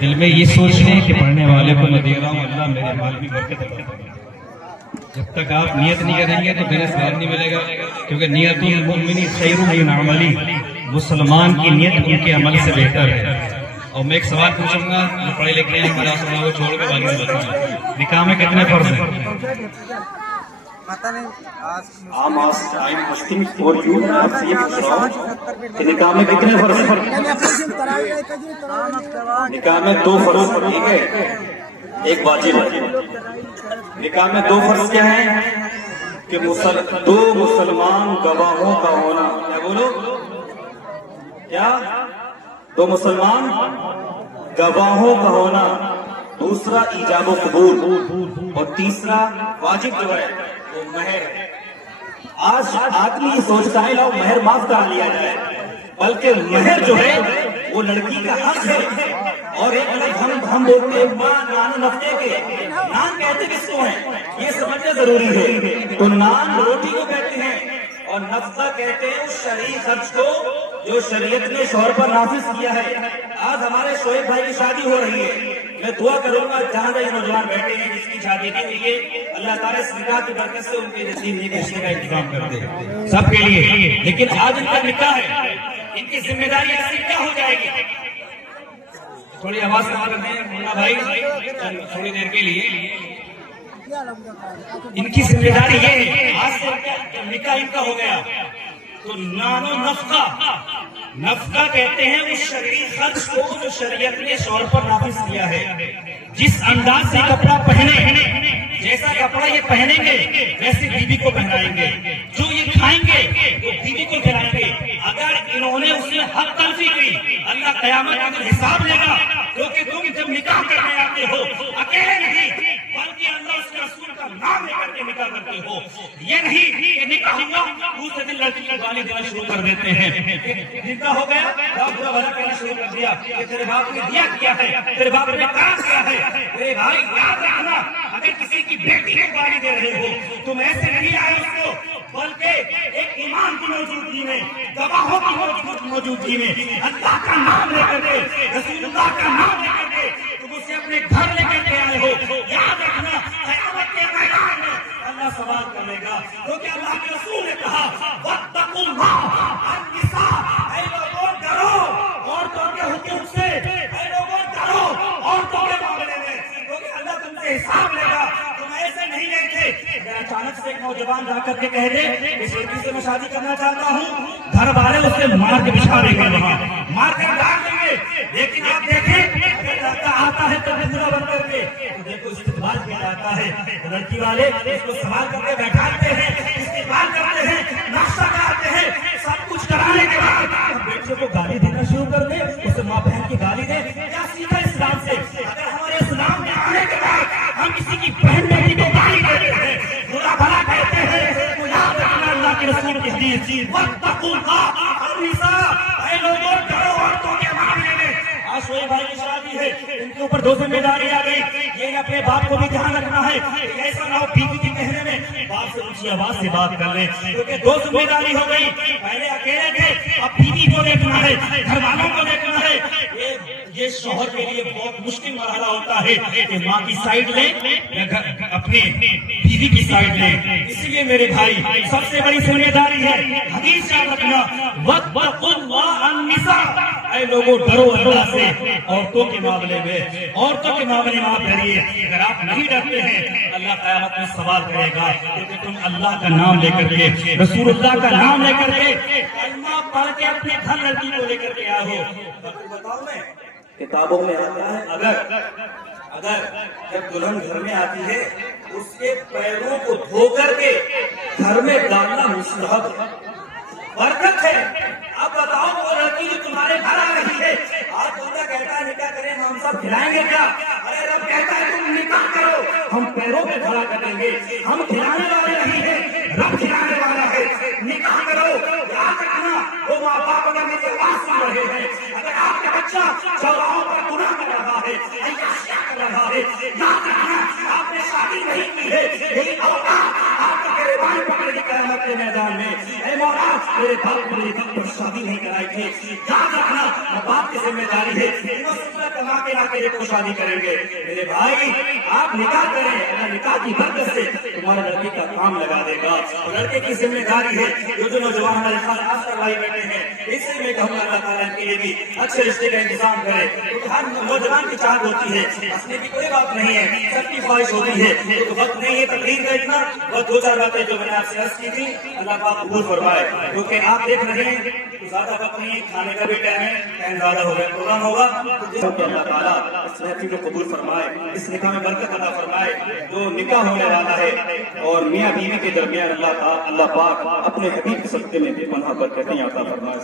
دل میں یہ سوچ لیں کہ پڑھنے والے کو میں دے رہا ہوں، اللہ میرے مال بھی برکت عطا کرے۔ جب تک آپ نیت نہیں کریں گے تو میرے ثواب نہیں ملے گا، کیونکہ نیت المؤمن خیر من عملی، مسلمان کی نیت ان کے عمل سے بہتر ہے۔ اور میں ایک سوال پوچھوں گا، جو پڑھے لکھے ہیں مدرسہ اللہ کو چھوڑ کے باقی میں بتاؤں، نکاح میں کتنے فرض ہیں؟ عام اور کیوں میں آپ سے یہ پوچھ رہا ہوں کہ نکاح میں کتنے فرض ہیں؟ نکاح میں 2 فرض، ٹھیک ہے، ایک واجب ہے۔ نکاح میں 2 فرض کیا ہیں کہ 2 مسلمان گواہوں کا ہونا، کیا بولو، کیا 2 مسلمان گواہوں کا ہونا، دوسرا ایجاب و قبول، اور تیسرا واجب جو ہے وہ مہر ہے۔ آج آدمی یہ سوچتا ہے لاؤ مہر معاف کرا لیا جائے، بلکہ مہر جو ہے وہ لڑکی کا حق ہے۔ اور ایک الگ ہم بولتے ہیں ماں نان نفقے کے، نان کہتے کس کو ہیں یہ سمجھنا ضروری ہے۔ تو نان روٹی کو کہتے ہیں، اور نفقہ کہتے ہیں اس شرعی خرچ کو جو شریعت نے شوہر پر نافذ کیا ہے۔ آج ہمارے شعیب بھائی کی شادی ہو رہی ہے، میں دعا کروں گا جہاں جہاں نوجوان بیٹھے ہیں جس کی شادی کے لیے اللہ تعالیٰ اس نکاح کی برکت سے ان کے نصیب نیک رشتے کا انتظام کر دے سب کے لیے۔ لیکن آج ان کا نکاح ہے، ان کی ذمہ داری ایسی کیا ہو جائے گی؟ تھوڑی آواز کما کرتے ہیں مولانا بھائی تھوڑی دیر کے لیے۔ ان کی ذمہ داری یہ ہے، آج سے نکاح ان کا ہو گیا تو نان و نفقہ کہتے ہیں اس شرعی خرچ کو جو شریعت نے شوہر پر نافذ کیا ہے۔ جس انداز سے کپڑا پہنے، جیسا کپڑا یہ پہنیں گے ویسے بیوی کو پہنائیں گے، جو یہ کھائیں گے وہ بیوی کو کھلائیں گے۔ اگر انہوں نے اس میں حق تلفی کی، اللہ قیامت میں حساب لے گا، کیونکہ تم جب نکاح کرنے آتے ہو اکیلے نہیں بلکہ اللہ اس کے رسول کا نام لے کر کے نکاح کرتے ہو۔ یہ نہیں کہ نکاح ہوا دوسرے دن لڑکی کو گالی دینا شروع کر دیتے ہیں۔ نکاح ہو گیا باپ برا بھلا کہنا شروع کر دیا کہ تیرے باپ نے دیا کیا ہے، تیرے باپ نے کہا کیا ہے۔ میرے بھائی یاد رکھنا، اگر کسی کی بیٹی کو گالی دے رہے ہو تم ایسے نہیں آئے اس کو، بلکہ ایک ایمان کی موجودگی میں، گواہوں کی موجودگی میں، اللہ کا نام لے کر کے، رسول اللہ کا نام لے کر کے تم اسے اپنے گھر لے کر کے آئے ہو۔ یاد رکھنا قیامت کے میدان میں اللہ سوال کرے گا، کیونکہ اللہ کے رسول نے کہا واتقوا اللہ النساء، اے لوگوں ڈرو عورتوں کے حقوق سے، اے لوگوں ڈرو عورتوں کے معاملے میں، کیونکہ اللہ تم سے حساب لے گا۔ تم ایسے نہیں گئے تھے اگر اچانک سے ایک نوجوان جا کر کے کہہ دے اس لڑکی سے میں شادی کرنا چاہتا ہوں، گھر والے اسے مار کے بچھا دیں گے، وہاں مار کر ڈال دیں گے۔ لیکن آپ دیکھیں اگر لڑکا آتا ہے تو بندہ بن کر کے دیکھو استقبال کیا جاتا ہے، لڑکی والے اس کو سوال کر کے بیٹھاتے ہیں، استقبال کرتے ہیں، ناشتہ کراتے ہیں، سب کچھ کرانے کے بعد بیٹے کو گالی دینا شروع کر دیں، اسے ماں بہن کی گالی دیں۔ کیا سیکھا اسلام سے؟ اگر ہمارے اسلام میں آنے کے بعد ہم کسی کی بہن بیٹی کو گالی دیتے ہیں، برا بھلا کہتے ہیں، تو یاد رکھنا اللہ کے رسول کی حدیث واتقوا اللہ النساء، اے لوگوں ڈرو عورتوں کے معاملے میں۔ آج شعیب بھائی کی شادی ہے، ان کے اوپر 2 ذمہ داری آ گئی، یہ اپنے باپ کو بھی دھیان رکھنا ہے، ایسا نہ ہو بیوی کے کہنے میں باپ سے اونچی آواز سے بات کر لیں، کیونکہ 2 ذمہ داری ہو گئی، پہلے اکیلے تھے اب بیوی کو دیکھنا ہے، گھر والوں کو دیکھنا ہے۔ یہ شوہر کے لیے بہت مشکل مرحلہ ہوتا ہے کہ ماں کی سائڈ لیں یا اپنے بیوی کی سائڈ لیں۔ اسی لیے میرے بھائی سب سے بڑی ذمہ داری ہے، حدیث یاد رکھنا واتقوا اللہ النساء، اے لوگوں ڈرو اللہ سے عورتوں کے معاملے میں، عورتوں کے معاملے میں آپ ڈریے۔ اگر آپ نہیں ڈرتے ہیں اللہ قیامت میں سوال کرے گا، کیونکہ تم اللہ کا نام لے کر کے، رسول اللہ کا نام لے کر کے، کلمہ پڑھ کے اپنے گھر لڑکی کو لے کر کے آئے ہو۔ بتاؤ میں کتابوں میں آتا ہے اگر جب دلہن گھر میں آتی ہے اس کے پیروں کو دھو کر کے گھر میں ڈالنا مستحب ہے، برکت ہے۔ اب بتاؤ وہ لڑکی جو تمہارے گھر آ رہی ہے، آج بندہ کہتا ہے نکاح کریں ہم سب کھلائیں گے کیا؟ ارے رب کہتا ہے تم نکاح کرو ہم پیروں پہ کھڑا کریں گے، ہم کھلانے والے نہیں ہیں، رب کھلانے والا ہے۔ نکاح کرو، یاد رکھنا وہ ماں باپ اگر میری آواز سن رہے ہیں، اگر آپ کا بچہ چوراہوں پر گناہ کر رہا ہے، عیاشیاں کر رہا ہے، یاد رکھنا آپ نے شادی نہیں کی ہے، یہی اوقات آپ کو گریبان پکڑ کے قیامت کے میدان میں، اے مولا میرے باپ کو میری وقت پر شادی نہیں کرائی تھی، یاد رکھنا میں باپ کی ذمہ داری ہے، کما کے لا کے کو شادی کریں گے۔ میرے بھائی آپ نکاح کریں، اللہ نکاح کی برکت سے تمہارے لڑکی کا کام لگا دے گا، اور لڑکے کی ذمہ داری ہے جو نوجوان ہمارے ساتھ آج کروائی بیٹھے ہیں، اس سے میں کہوں گا اللہ تعالیٰ ان کے لیے بھی اچھے رشتے کا انتظام کرے، کیونکہ ہر نوجوان کی چاہت ہوتی ہے، ہنسنے کی کوئی بات نہیں ہے، سب کی خواہش ہوتی ہے، تو وقت نہیں ہے تقریر کا اتنا، بس دو چار باتیں جو میں نے آپ سے عرض کی تھی اللہ پاک قبول فرمائے، کیونکہ آپ دیکھ رہے ہیں زیادہ وقت نہیں ہے، کھانے کا بھی ٹائم ہے، ٹائم زیادہ ہو گیا، پروگرام ہوگا تو اللہ تعالیٰ اس محفل کو قبول فرمائے، اس نکاح میں برکت عطا فرمائے، جو نکاح ہونے والا ہے اور میاں بیوی کے درمیان اللہ پاک اپنے حبیب کے صدقے میں پناہ برکتیں عطا فرمائے۔